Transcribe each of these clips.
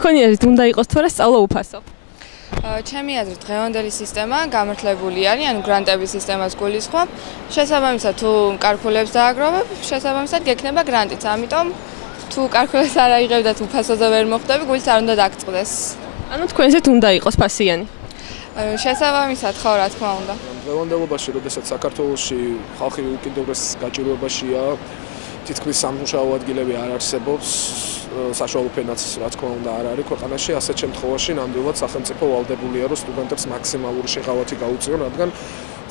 თქვენი აზრით უნდა იყოს თუ არა სწავლა უფასო? ჩემი აზრით დღევანდელი სისტემა გამართლებული არის, ანუ გრანტების სისტემას გულისხმობ. შესაბამისად თუ კალკულებს დააგროვებ, შესაბამისად გექნება გრანტიც. ამიტომ თუ კალკულებს არ აიღებ და თუ უფასოზე ვერ მოხვდები, გულს არ უნდა დაგწყდეს. ანუ თქვენ აზრით უნდა იყოს ფასიანი? შესაბამისად ხო, რა თქმა უნდა. დღევანდელობაში, როდესაც საქართველოში ხალხი უკიდურეს გაჭირვებაშია, თითქმის სამუშაო ადგილები არ არსებობს, საშუალო ფენაც რა თქმა უნდა არ არის ქვეყანაში, ასეთ შემთხვევაში ნამდვილად სახელმწიფო ვალდებულია, რომ სტუდენტებს მაქსიმალური შეღავათი გაუწიონ, რადგან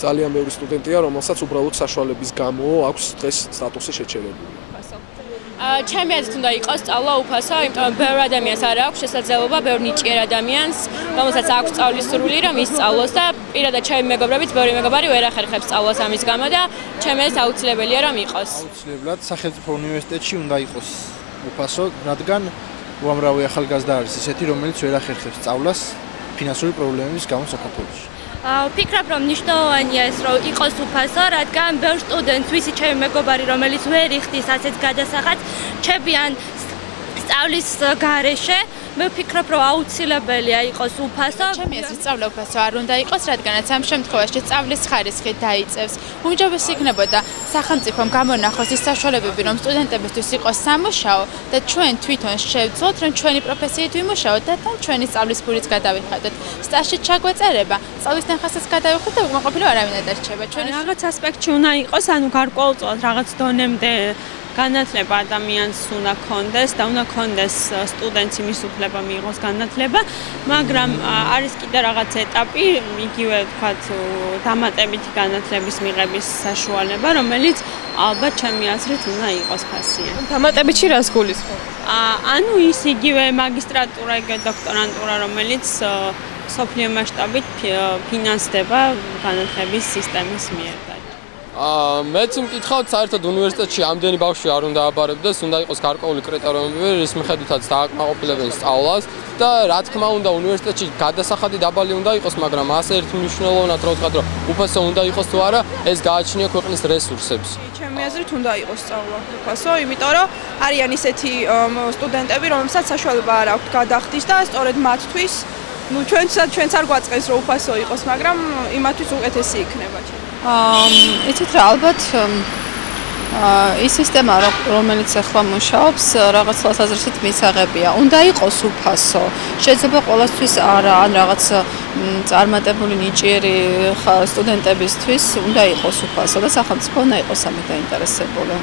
ძალიან ბევრი სტუდენტია, რომელსაც უბრალოდ საშუალების გამო აქვს დღეს სტატუსი შეჩერებული. ჩემი აზრით უნდა იყოს სწავლა უფასო, იმიტომ რომ ბევრ ადამიანს არ აქვს შესაძლებლობა, ბევრ ნიჭიერ ადამიანს, რომელსაც აქვს სწავლის სურვილი, რომ ისწავლოს და პირადად ჩემი მეგობრებიც, ბევრი მეგობარი ვერ ახერხებს სწავლას ამის გამო და ჩემი აზრით აუცილებელია რომ იყოს. აუცილებლად სახელმწიფო უნივერსიტეტში უნდა იყოს უფასო, რადგან უამრავი ახალგაზრდა არის ისეთი, რომელიც ვერ ახერხებს სწავლას ფინანსური პრობლემების გამო საქართველოში. ვფიქრობ, რომ მნიშვნელოვანია ეს, რომ იყოს უფასო, რადგან ბევრ სტუდენტს, ვისი ჩემი მეგობარი, რომელიც ვერ იხდის ასეთ გადასახადს, ჩებიან სწავლის გარეშე, მე ვფიქრობ, რომ აუცილებელია იყოს უფასო. ჩემი აზრით სწავლა უფასო არ უნდა იყოს, რადგანაც ამ შემთხვევაში სწავლის ხარისხი დაიწევს. უმჯობესი იქნებოდა სახელმწიფომ გამონახოს ის საშუალებები, რომ სტუდენტებისთვის იყოს სამუშაო და ჩვენ თვითონ შევძლოთ, რომ ჩვენი პროფესიით ვიმუშაოთ და თან ჩვენი სწავლის ფულიც გადავიხადოთ. სტაჟში ჩაგვეწერება, სწავლის თანხასაც გადავიხადოთ და უკმაყოფილო არავინ არ დარჩება. ჩვენი რაღაც ასპექტში უნდა იყოს, ანუ გარკვეულწილად რაღაც დონემდე განათლება ადამიანს უნდა კონდეს და უნდა კონდეს სტუდენტს იმის უფლება მიიღოს განათლება, მაგრამ არის კიდე რაღაც ეტაპი, იგივე ვთქვათ, დამატებითი განათლების მიღების საშუალება, რომელიც ალბათ ჩემი აზრით უნდა იყოს ფასიანი. დამატებითი რას გულისხმობ? ანუ ის იგივე მაგისტრატურა, იგივე დოქტორანტურა, რომელიც სოფლიო მასშტაბით ფინანსდება განათლების სისტემის მიერ. მეც მკითხავთ, საერთოდ უნივერსიტეტში ამდენი ბავშვი არ უნდა აბარებდეს, უნდა იყოს გარკვეული კრიტერიუმები, რის მიხედვითაც დააკმაყოფილებენ სწავლას და რა თქმა უნდა უნივერსიტეტში გადასახადი დაბალი უნდა იყოს, მაგრამ ასე ერთმნიშვნელოვნად რა ვთქვათ, რომ უფასო უნდა იყოს თუ არა, ეს გააჩნია ქვეყნის რესურსებს. ჩემი აზრით უნდა იყოს სწავლა უფასო, იმიტომ რომ არიან ისეთი სტუდენტები, რომლებსაც საშუალება არ აქვთ გადახდის და სწორედ მათთვის, ჩვენც არ გვაწყენს რომ უფასო იყოს, მაგრამ იმათთვის უკეთესი იქნება. იცით რა, ალბათ ის სისტემა, რომელიც ახლა მუშაობს, რაღაც თვალსაზრისით მისაღებია. უნდა იყოს უფასო. შეიძლება ყოველთვის არა, ან რაღაც წარმატებული ნიჭიერი სტუდენტებისთვის უნდა იყოს უფასო და სახელმწიფო უნდა იყოს ამით დაინტერესებული.